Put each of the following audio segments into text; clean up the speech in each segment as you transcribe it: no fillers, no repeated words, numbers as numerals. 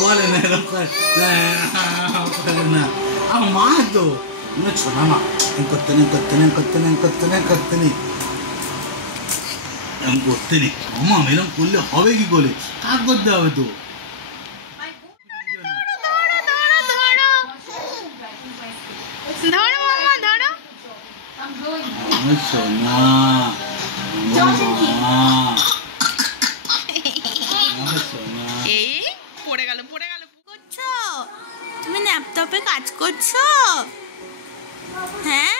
করে না এরকম করে না আমার মা তো ছোনা মা করতে নেই এরকম করতে নেই মামা এরকম করলে হবে কি করে কাজ করতে হবে তো সোনা এই পড়ে গেল করছো তুমি ল্যাপটপে কাজ করছো হ্যাঁ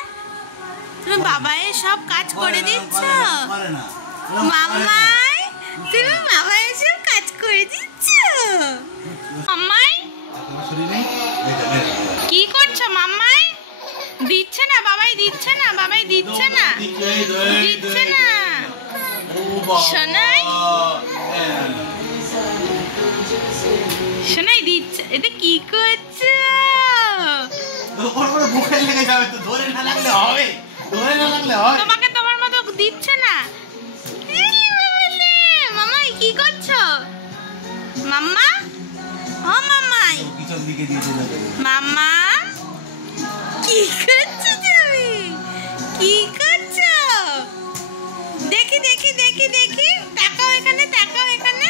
তুমি বাবায়ের সব কাজ করে দিচ্ছ মাম্মাই তুমি বাবায়ের সব কাজ করে দিচ্ছ মাম্মাই কি করছো মাম্মাই দিচ্ছে না বাবাই দিচ্ছে না শোনাই শোনাই দিচ্ছে এটা কি করছো তোমাকে তোমার মতো দিচ্ছে না মামাই কি করছো মাম্মা ও মাম্মাই মাম্মা কি করছো তুমি কি করছো দেখি তাকাও এখানে